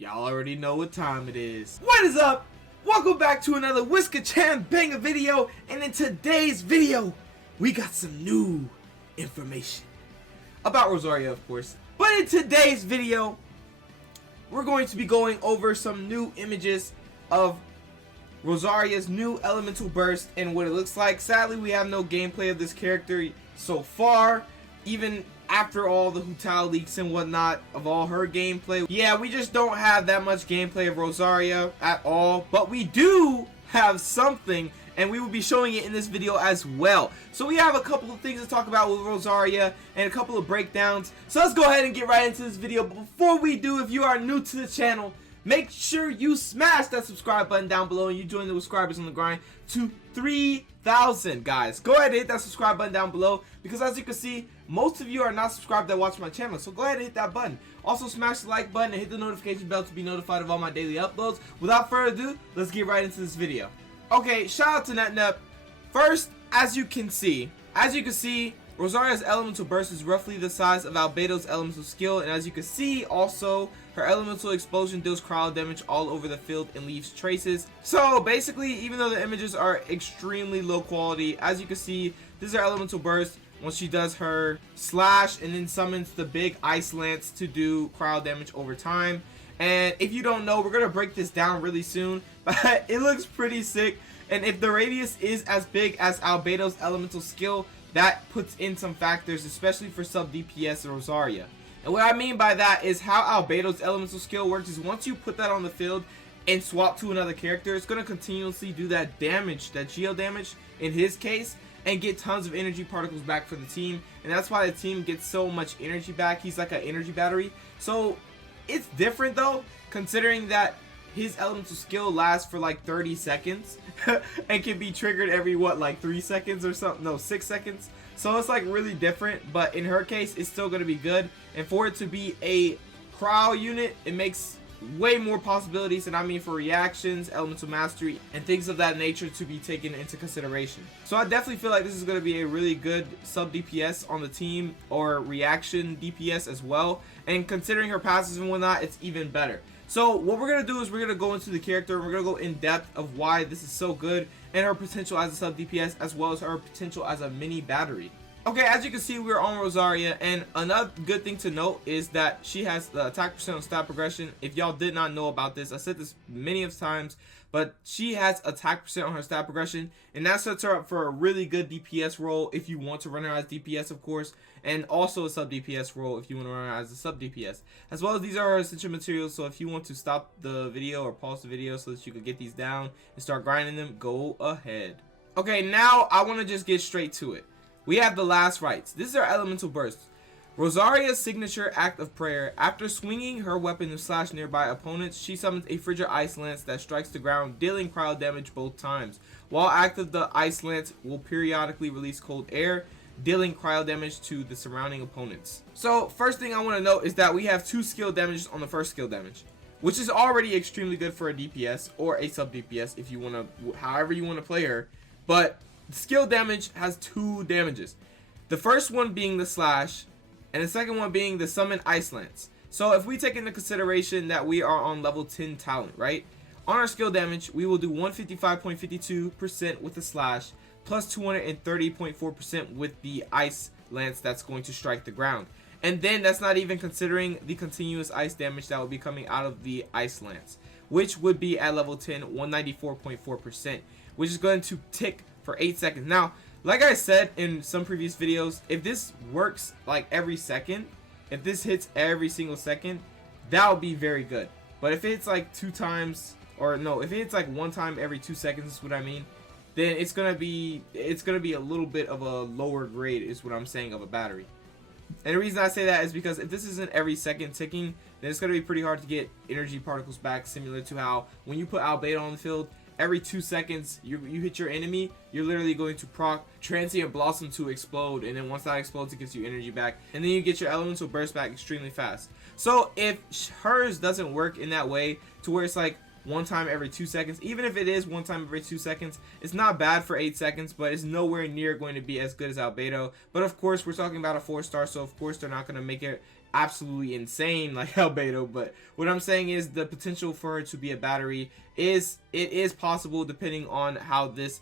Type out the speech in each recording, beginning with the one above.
Y'all already know what time it is. What is up? Welcome back to another Whisker-chan banger video, and in today's video, we got some new information about Rosaria, of course. But in today's video, we're going to be going over some new images of Rosaria's new elemental burst and what it looks like. Sadly, we have no gameplay of this character so far, even after all the Hutal leaks and whatnot of all her gameplay. Yeah, we just don't have that much gameplay of Rosaria at all, but we do have something, and we will be showing it in this video as well. So we have a couple of things to talk about with Rosaria and a couple of breakdowns. So let's go ahead and get right into this video. But before we do, if you are new to the channel, make sure you smash that subscribe button down below and you join the subscribers on the grind to 3,000, guys. Go ahead and hit that subscribe button down below, because as you can see, most of you are not subscribed that watch my channel, so go ahead and hit that button. Also smash the like button and hit the notification bell to be notified of all my daily uploads. Without further ado, let's get right into this video. Okay, shout out to NetNep. First, as you can see, Rosaria's elemental burst is roughly the size of Albedo's elemental skill, and as you can see, also, her elemental explosion deals cryo damage all over the field and leaves traces. So basically, even though the images are extremely low quality, as you can see, this is her elemental burst once she does her slash and then summons the big ice lance to do cryo damage over time. And if you don't know, we're gonna break this down really soon, but it looks pretty sick. And if the radius is as big as Albedo's elemental skill, that puts in some factors, especially for sub DPS Rosaria. And what I mean by that is how Albedo's elemental skill works is once you put that on the field and swap to another character, it's going to continuously do that damage, that geo damage in his case, and get tons of energy particles back for the team. And that's why the team gets so much energy back. He's like an energy battery. So it's different though, considering that his elemental skill lasts for like 30 seconds and can be triggered every like 3 seconds or something. No, 6 seconds. So it's like really different, but in her case it's still going to be good. And for it to be a cryo unit, it makes way more possibilities, and I mean for reactions, elemental mastery, and things of that nature to be taken into consideration. So I definitely feel like this is going to be a really good sub DPS on the team, or reaction DPS as well, and considering her passes and whatnot, it's even better. So what we're going to do is we're going to go into the character, and we're going to go in depth of why this is so good, and her potential as a sub DPS, as well as her potential as a mini battery. Okay, as you can see, we're on Rosaria, and another good thing to note is that she has the attack percent on stat progression. If y'all did not know about this, I said this many of times, but she has attack percent on her stat progression, and that sets her up for a really good DPS role if you want to run her as DPS, of course, and also a sub DPS role if you want to run her as a sub DPS. As well as these are her essential materials, so if you want to stop the video or pause the video so that you can get these down and start grinding them, go ahead. Okay, now I want to just get straight to it. We have the last rites. This is our elemental burst. Rosaria's signature act of prayer. After swinging her weapon to slash nearby opponents, she summons a frigid ice lance that strikes the ground, dealing cryo damage both times. While active, the ice lance will periodically release cold air, dealing cryo damage to the surrounding opponents. So first thing I want to note is that we have 2 skill damages on the first skill damage, which is already extremely good for a DPS or a sub DPS if you want to, however you want to play her. But skill damage has 2 damages. The first one being the slash, and the second one being the summon ice lance. So if we take into consideration that we are on level 10 talent, right? On our skill damage, we will do 155.52% with the slash, plus 230.4% with the ice lance that's going to strike the ground. And then that's not even considering the continuous ice damage that will be coming out of the ice lance, which would be at level 10, 194.4%, which is going to tick for 8 seconds. Now, like I said in some previous videos, if this works like every second, if this hits every single second, that would be very good. But if it's like 2 times, or no, if it's like 1 time every 2 seconds is what I mean, then it's gonna be a little bit of a lower grade is what I'm saying of a battery. And the reason I say that is because if this isn't every second ticking, then it's gonna be pretty hard to get energy particles back, similar to how when you put Albedo on the field, every 2 seconds you hit your enemy, you're literally going to proc Transient Blossom to explode, and then once that explodes, it gives you energy back, and then you get your elemental burst back extremely fast. So if hers doesn't work in that way to where it's like 1 time every 2 seconds, even if it is 1 time every 2 seconds, it's not bad for 8 seconds, but it's nowhere near going to be as good as Albedo. But of course, we're talking about a 4-star, so of course they're not going to make it absolutely insane like Albedo, but what I'm saying is the potential for her to be a battery is possible depending on how this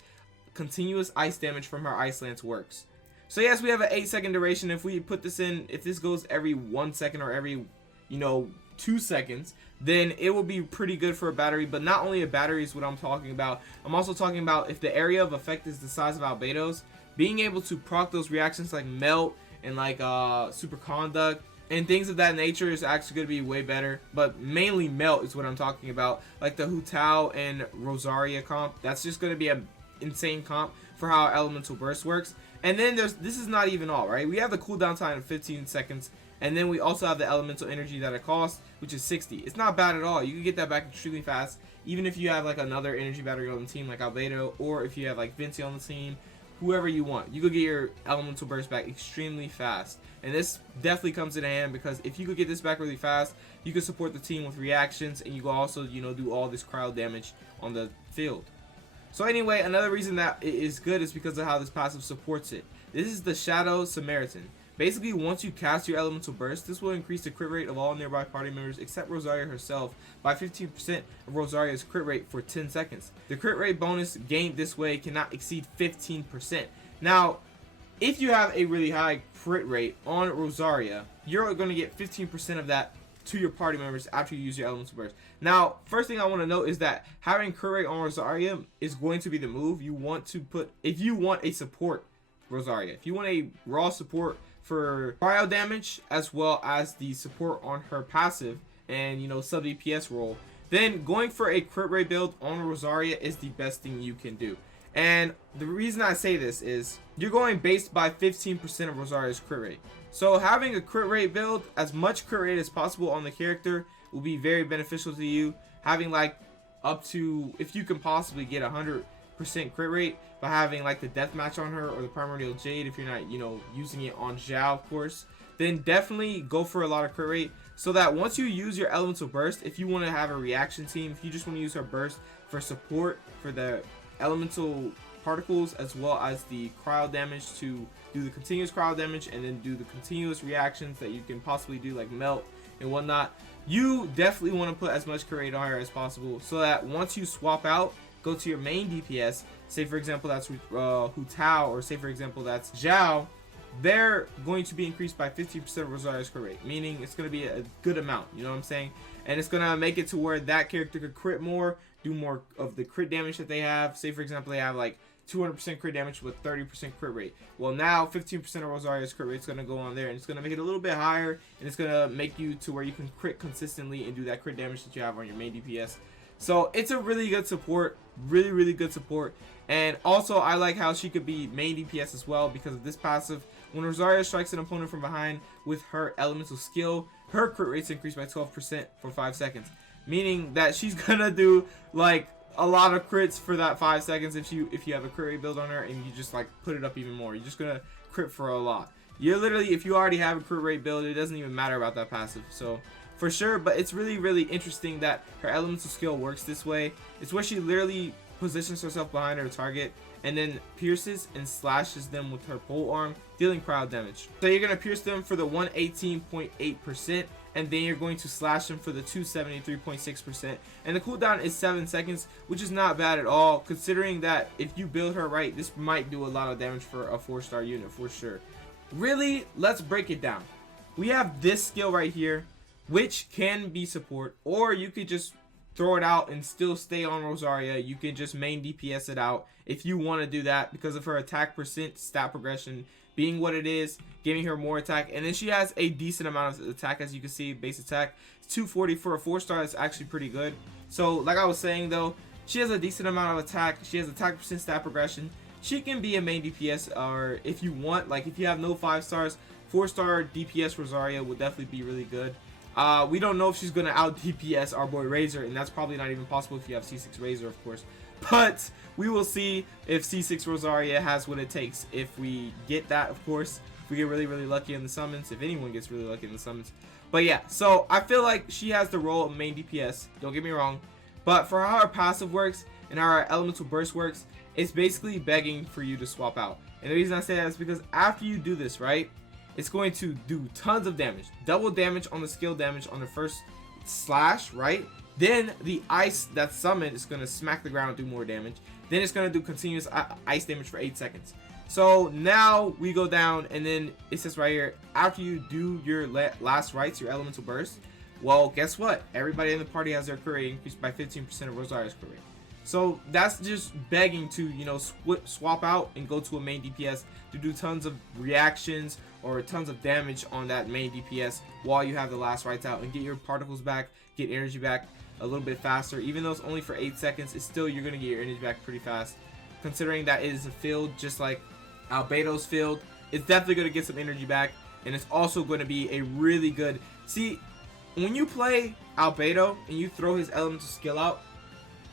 continuous ice damage from her Ice Lance works. So yes, we have an 8-second duration. If we put this in, if this goes every 1 second or every 2 seconds, then it will be pretty good for a battery. But not only a battery is what I'm talking about, I'm also talking about if the area of effect is the size of Albedo's, being able to proc those reactions like Melt and like Superconduct and things of that nature is actually going to be way better. But mainly Melt is what I'm talking about, like the Hu Tao and Rosaria comp. That's just going to be an insane comp for how Elemental Burst works. And then this is not even all, right? We have the cooldown time of 15 seconds, and then we also have the elemental energy that it costs, which is 60. It's not bad at all. You can get that back extremely fast, even if you have like another energy battery on the team like Albedo, or if you have like Vinci on the team, whoever you want. You could get your elemental burst back extremely fast. And this definitely comes in hand, because if you could get this back really fast, you could support the team with reactions, and you could also, do all this cryo damage on the field. So anyway, another reason that it is good is because of how this passive supports it. This is the Shadow Samaritan. Basically, once you cast your Elemental Burst, this will increase the crit rate of all nearby party members except Rosaria herself by 15% of Rosaria's crit rate for 10 seconds. The crit rate bonus gained this way cannot exceed 15%. Now, if you have a really high crit rate on Rosaria, you're going to get 15% of that to your party members after you use your Elemental Burst. Now, first thing I want to note is that having crit rate on Rosaria is going to be the move. You want to put, if you want a support Rosaria, if you want a raw support for cryo damage as well as the support on her passive and sub DPS role, then going for a crit rate build on Rosaria is the best thing you can do. And the reason I say this is you're going based by 15% of Rosaria's crit rate. So having a crit rate build, as much crit rate as possible on the character, will be very beneficial to you. Having like up to, if you can possibly get 100% crit rate by having like the deathmatch on her or the primordial jade, if you're not using it on Zhao, of course, then definitely go for a lot of crit rate, so that once you use your elemental burst, if you want to have a reaction team, if you just want to use her burst for support for the elemental particles as well as the cryo damage to do the continuous cryo damage and then do the continuous reactions that you can possibly do like Melt and whatnot, you definitely want to put as much crit rate on her as possible, so that once you swap out, go to your main DPS, say for example that's Hu Tao, or say for example that's Zhao, they're going to be increased by 50% of Rosaria's crit rate, meaning it's going to be a good amount, you know what I'm saying? And it's going to make it to where that character could crit more, do more of the crit damage that they have. Say for example they have like 200% crit damage with 30% crit rate. Well, now 15% of Rosaria's crit rate is going to go on there, and it's going to make it a little bit higher, and it's going to make you to where you can crit consistently and do that crit damage that you have on your main DPS. So it's a really good support, really good support. And also I like how she could be main DPS as well because of this passive. When Rosaria strikes an opponent from behind with her elemental skill, her crit rate's increased by 12% for 5 seconds, meaning that she's gonna do like a lot of crits for that 5 seconds if you have a crit rate build on her and you just like put it up even more. You're just gonna crit for a lot. You're literally, if you already have a crit rate build, it doesn't even matter about that passive. So for sure, but it's really interesting that her elemental skill works this way. It's where she literally positions herself behind her target and then pierces and slashes them with her pole arm, dealing cryo damage. So you're going to pierce them for the 118.8%, and then you're going to slash them for the 273.6%. And the cooldown is 7 seconds, which is not bad at all, considering that if you build her right, this might do a lot of damage for a 4-star unit for sure. Really, let's break it down. We have this skill right here, which can be support, or you could just throw it out and still stay on Rosaria. You can just main DPS it out if you want to do that because of her attack percent stat progression being what it is, giving her more attack. And then she has a decent amount of attack, as you can see. Base attack 240 for a 4-star is actually pretty good. So like I was saying though, she has a decent amount of attack. She has attack percent stat progression. She can be a main DPS, or if you want, like if you have no 5 stars, 4-star DPS Rosaria would definitely be really good. We don't know if she's going to out DPS our boy Razor, and that's probably not even possible if you have C6 Razor, of course. But we will see if C6 Rosaria has what it takes. If we get that, of course, if we get really lucky in the summons, if anyone gets really lucky in the summons. But yeah, so I feel like she has the role of main DPS, don't get me wrong. But for how our passive works and how our elemental burst works, it's basically begging for you to swap out. And the reason I say that is because after you do this, right, it's going to do tons of damage, double damage on the skill damage on the first slash, right? Then the ice that's summoned is going to smack the ground and do more damage. Then it's going to do continuous ice damage for 8 seconds. So now we go down, and then it says right here, after you do your last rites, your elemental burst, well, guess what? Everybody in the party has their crit rate increased by 15% of Rosaria's crit rate. So that's just begging to, you know, swap out and go to a main DPS to do tons of reactions or tons of damage on that main DPS while you have the last rites out, and get your particles back, get energy back a little bit faster. Even though it's only for 8 seconds, it's still, you're going to get your energy back pretty fast, considering that it is a field just like Albedo's field. It's definitely going to get some energy back, and it's also going to be a really good, see, when you play Albedo and you throw his elemental skill out,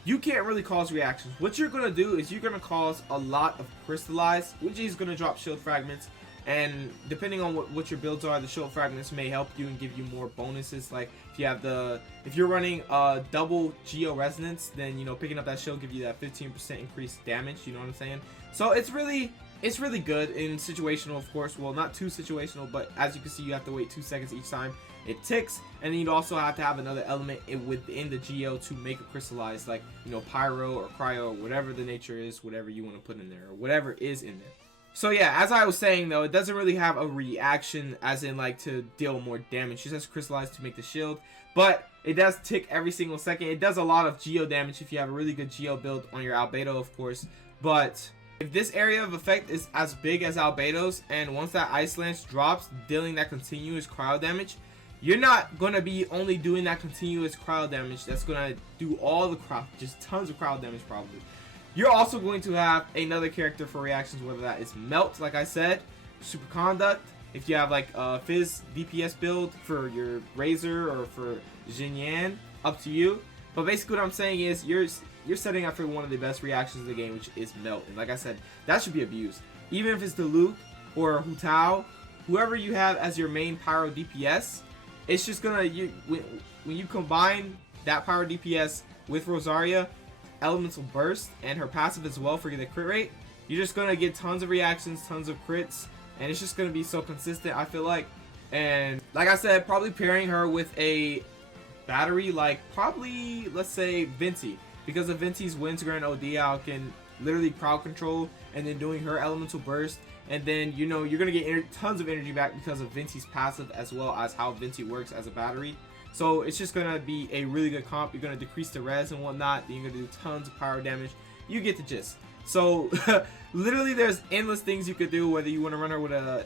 you can't really cause reactions. What you're going to do is you're going to cause a lot of crystallize, which is going to drop shield fragments, and depending on what your builds are, the shield fragments may help you and give you more bonuses. Like if you're running double geo resonance, then, you know, picking up that shield give you that 15% increased damage, you know what I'm saying? So it's really good in situational, of course. Well, not too situational, but as you can see, you have to wait 2 seconds each time it ticks, and then you'd also have to have another element within the geo to make it crystallize, like, you know, pyro or cryo or whatever the nature is, whatever you want to put in there, or whatever is in there. So yeah, as I was saying though, it doesn't really have a reaction as in like to deal more damage. It just has crystallize to make the shield, but it does tick every single second. It does a lot of geo damage if you have a really good geo build on your Albedo, of course. But if this area of effect is as big as Albedo's, and once that Ice Lance drops, dealing that continuous cryo damage, you're not going to be only doing that continuous cryo damage that's going to do all the cryo, just tons of cryo damage probably. You're also going to have another character for reactions, whether that is Melt, like I said, Superconduct, if you have like a Fizz DPS build for your Razor or for Jinyan, up to you. But basically what I'm saying is you're setting up for one of the best reactions of the game, which is Melt. And like I said, that should be abused. Even if it's Diluc or Hu Tao, whoever you have as your main Pyro DPS, it's just gonna, when you combine that Pyro DPS with Rosaria, Elemental Burst, and her passive as well for the crit rate, you're just gonna get tons of reactions, tons of crits, and it's just gonna be so consistent, I feel like. And like I said, probably pairing her with a battery like probably, let's say, Venti, because of Venti's Windsgren OD, I can literally crowd control and then doing her Elemental Burst, and then, you know, you're gonna get tons of energy back because of Venti's passive as well as how Venti works as a battery. So it's just gonna be a really good comp. You're gonna decrease the res and whatnot, then you're gonna do tons of pyro damage. You get the gist. So literally there's endless things you could do, whether you want to run her with a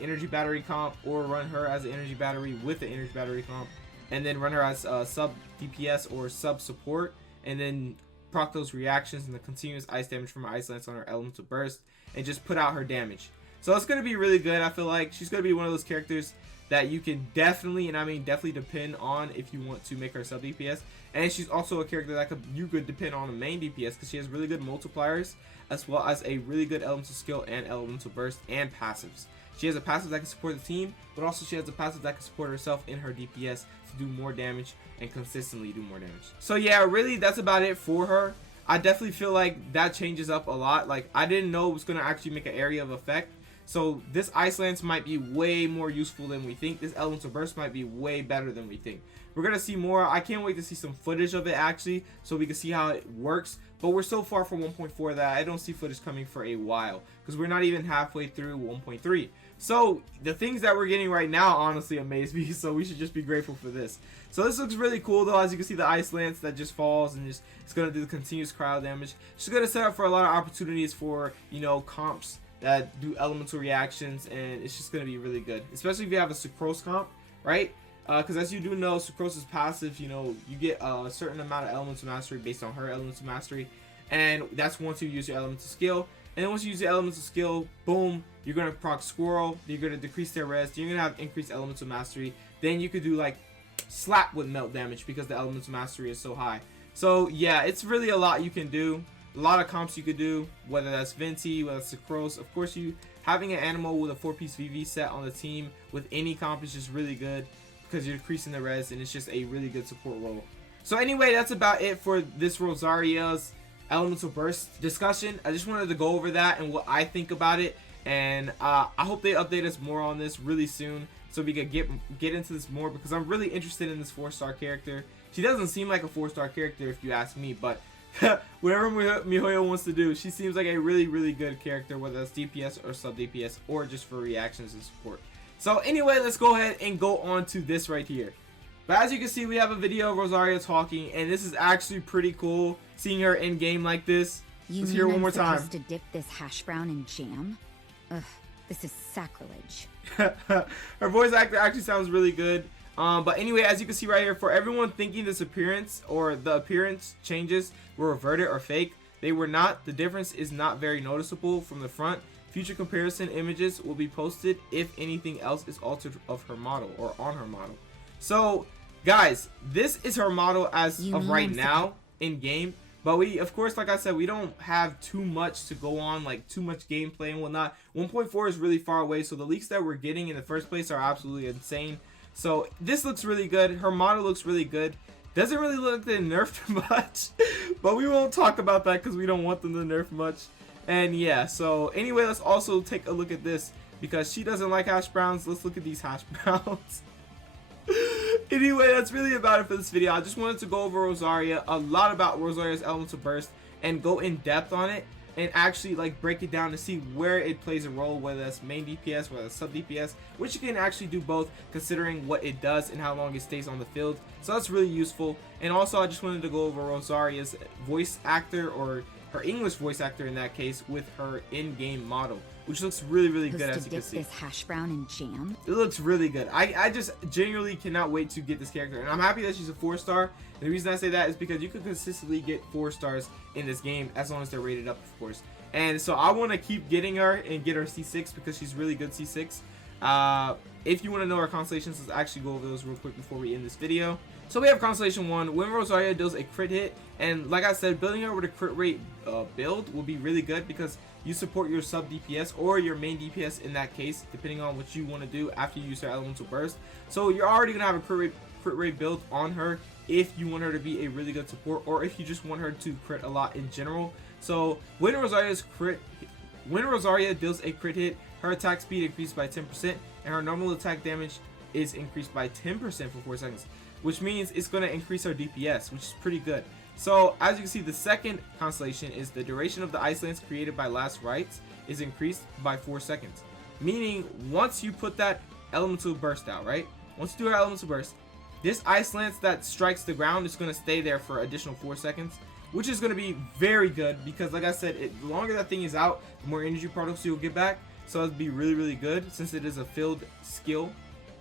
energy battery comp, or run her as an energy battery with the energy battery comp, and then run her as sub DPS or sub support, and then proc those reactions and the continuous ice damage from her Ice Lance on her Elemental Burst, and just put out her damage. So it's going to be really good. I feel like she's going to be one of those characters that you can definitely, and I mean definitely, depend on if you want to make her sub DPS. And she's also a character that you could depend on a main DPS, because she has really good multipliers, as well as a really good elemental skill and elemental burst and passives. She has a passive that can support the team, but also she has a passive that can support herself in her DPS to do more damage and consistently do more damage. So yeah, really that's about it for her. I definitely feel like that changes up a lot. Like, I didn't know it was going to actually make an area of effect. So this Ice Lance might be way more useful than we think. This Elemental Burst might be way better than we think. We're going to see more. I can't wait to see some footage of it actually, so we can see how it works. But we're so far from 1.4 that I don't see footage coming for a while, because we're not even halfway through 1.3. So the things that we're getting right now honestly amaze me, so we should just be grateful for this. So this looks really cool though. As you can see, the Ice Lance that just falls and just, it's going to do the continuous cryo damage. It's going to set up for a lot of opportunities for, you know, comps that do elemental reactions, and it's just going to be really good, especially if you have a Sucrose comp, right? Because as you do know, Sucrose's passive, you know, you get a certain amount of elemental mastery based on her elemental mastery, and that's once you use your elemental skill. And then once you use your elemental skill, boom, you're going to proc Squirrel, you're going to decrease their res, you're going to have increased elemental mastery. Then you could do like slap with melt damage because the elemental mastery is so high. So yeah, it's really a lot you can do. A lot of comps you could do, whether that's Venti, whether that's Sucrose. Of course, you having an animal with a 4-piece VV set on the team with any comp is just really good, because you're decreasing the res, and it's just a really good support role. So anyway, that's about it for this Rosaria's Elemental Burst discussion. I just wanted to go over that and what I think about it, and I hope they update us more on this really soon so we could get into this more, because I'm really interested in this 4-star character. She doesn't seem like a 4-star character if you ask me, but whatever Mihoyo wants to do, she seems like a really good character, whether that's DPS or sub DPS or just for reactions and support. So anyway, let's go ahead and go on to this right here. But as you can see, we have a video of Rosaria talking, and this is actually pretty cool seeing her in game like this. Let's hear it one more time. To dip this hash brown in jam? Ugh, this is sacrilege. Her voice actor actually sounds really good. But anyway, as you can see right here, for everyone thinking this appearance or the appearance changes were reverted or fake, they were not. The difference is not very noticeable from the front. Future comparison images will be posted if anything else is altered of her model or on her model. So guys, this is her model as of right now in game, but we, of course, like I said, we don't have too much to go on, like too much gameplay and whatnot. 1.4 is really far away, so the leaks that we're getting in the first place are absolutely insane. So this looks really good. Her model looks really good. Doesn't really look like they nerfed much, but we won't talk about that because we don't want them to nerf much. And yeah, so anyway, let's also take a look at this because she doesn't like hash browns. Let's look at these hash browns. Anyway, that's really about it for this video. I just wanted to go over Rosaria, a lot about Rosaria's Elemental Burst, and go in depth on it and actually like break it down to see where it plays a role, whether that's main DPS, whether that's sub DPS, which you can actually do both considering what it does and how long it stays on the field. So that's really useful. And also I just wanted to go over Rosaria's voice actor, or her English voice actor in that case, with her in-game model, which looks really good, as you can see. This hash brown in jam? It looks really good. I just genuinely cannot wait to get this character, and I'm happy that she's a 4-star. The reason I say that is because you can consistently get 4 stars in this game as long as they're rated up, of course. And so I want to keep getting her and get her C6 because she's really good C6. If you want to know our constellations, let's actually go over those real quick before we end this video. So we have Constellation 1, when Rosaria does a crit hit, and like I said, building her with a crit rate build will be really good because you support your sub DPS or your main DPS in that case, depending on what you want to do after you use her Elemental Burst. So you're already going to have a crit rate build on her if you want her to be a really good support, or if you just want her to crit a lot in general. So when Rosaria deals a crit hit, her attack speed increases by 10% and her normal attack damage is increased by 10% for 4 seconds, which means it's going to increase our DPS, which is pretty good. So as you can see, the second constellation is the duration of the ice lance created by last rites is increased by 4 seconds, meaning once you put that Elemental Burst out, right, once you do our Elemental Burst, this ice lance that strikes the ground is going to stay there for additional 4 seconds, which is going to be very good because, like I said, the longer that thing is out, the more energy particles you'll get back. So it'd be really good since it is a filled skill.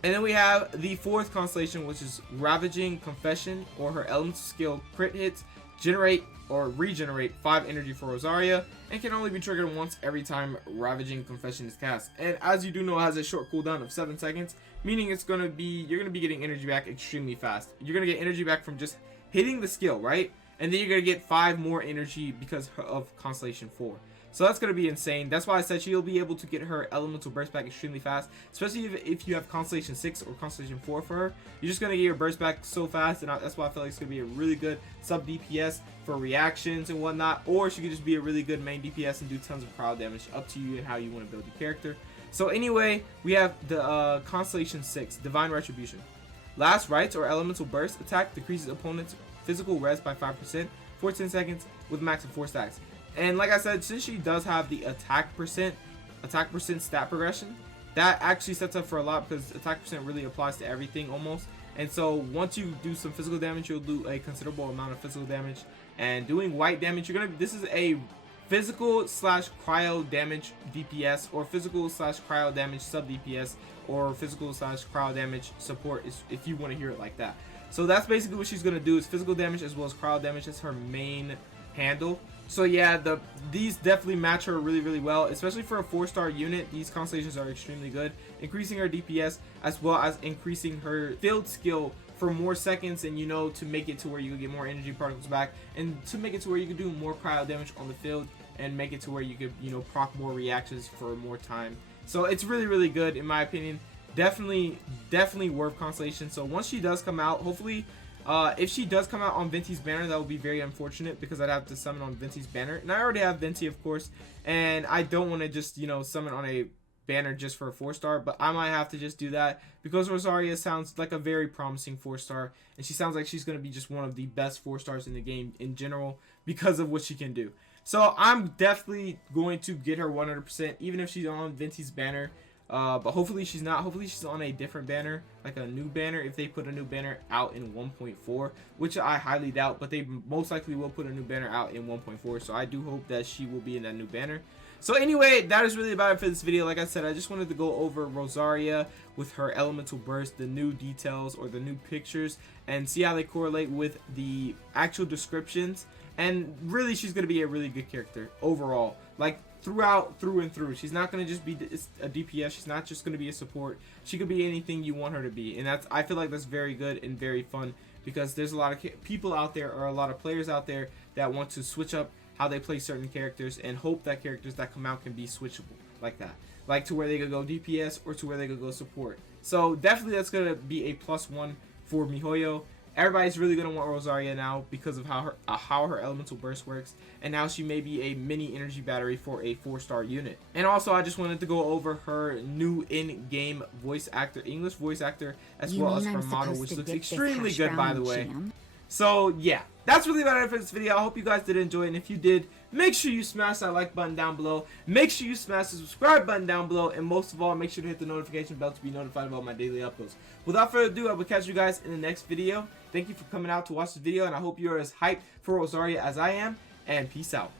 And then we have the fourth constellation, which is Ravaging Confession, or her elemental skill crit hits generate or regenerate 5 energy for Rosaria and can only be triggered once every time Ravaging Confession is cast. And as you do know, it has a short cooldown of 7 seconds, meaning it's gonna be, you're gonna be getting energy back extremely fast. You're gonna get energy back from just hitting the skill, right? And then you're gonna get 5 more energy because of Constellation 4. So that's going to be insane. That's why I said she'll be able to get her Elemental Burst back extremely fast, especially if you have Constellation 6 or Constellation 4 for her. You're just going to get your burst back so fast, and that's why I feel like it's going to be a really good sub DPS for reactions and whatnot, or she could just be a really good main DPS and do tons of crowd damage, up to you and how you want to build your character. So anyway, we have the Constellation 6, Divine Retribution. Last rites or Elemental Burst attack decreases opponent's physical res by 5% for 10 seconds with a max of 4 stacks. And like I said, since she does have the attack percent stat progression, that actually sets up for a lot because attack percent really applies to everything almost. And so once you do some physical damage, you'll do a considerable amount of physical damage. And doing white damage, this is a physical / cryo damage DPS, or physical / cryo damage sub DPS, or physical / cryo damage support, if you want to hear it like that. So that's basically what she's going to do, is physical damage as well as cryo damage. That's her main handle. So yeah, these definitely match her really well, especially for a 4-star unit. These constellations are extremely good, increasing her DPS as well as increasing her field skill for more seconds, and to make it to where you can get more energy particles back, and to make it to where you can do more cryo damage on the field, and make it to where you could proc more reactions for more time. So it's really good in my opinion. Definitely worth Constellation. So once she does come out, hopefully If she does come out on Venti's banner, that would be very unfortunate because I'd have to summon on Venti's banner, and I already have Venti, of course, and I don't want to just, you know, summon on a banner just for a 4-star, but I might have to just do that because Rosaria sounds like a very promising 4-star, and she sounds like she's going to be just one of the best 4-stars in the game in general because of what she can do. So I'm definitely going to get her 100%, even if she's on Venti's banner. But hopefully she's not. Hopefully she's on a different banner, like a new banner, if they put a new banner out in 1.4, which I highly doubt, but they most likely will put a new banner out in 1.4, so I do hope that she will be in that new banner. So anyway, that is really about it for this video. Like I said, I just wanted to go over Rosaria with her elemental burst, the new details or the new pictures, and see how they correlate with the actual descriptions. And really, she's going to be a really good character overall, like through and through. She's not going to just be a DPS. She's not just going to be a support. She could be anything you want her to be, and I feel like that's very good and very fun, because there's a lot of people out there, or a lot of players out there, that want to switch up how they play certain characters and hope that characters that come out can be switchable like that, like to where they could go DPS or to where they could go support. So definitely that's going to be a +1 for MiHoYo. Everybody's really going to want Rosaria now because of how her elemental burst works, and now she may be a mini energy battery for a 4-star unit. And also, I just wanted to go over her new in-game voice actor, English voice actor, as well as her model, which looks extremely good, by the way. So yeah, that's really about it for this video. I hope you guys did enjoy it, and if you did, make sure you smash that like button down below. Make sure you smash the subscribe button down below, and most of all, make sure to hit the notification bell to be notified about my daily uploads. Without further ado, I will catch you guys in the next video. Thank you for coming out to watch this video, and I hope you're as hyped for Rosaria as I am, and peace out.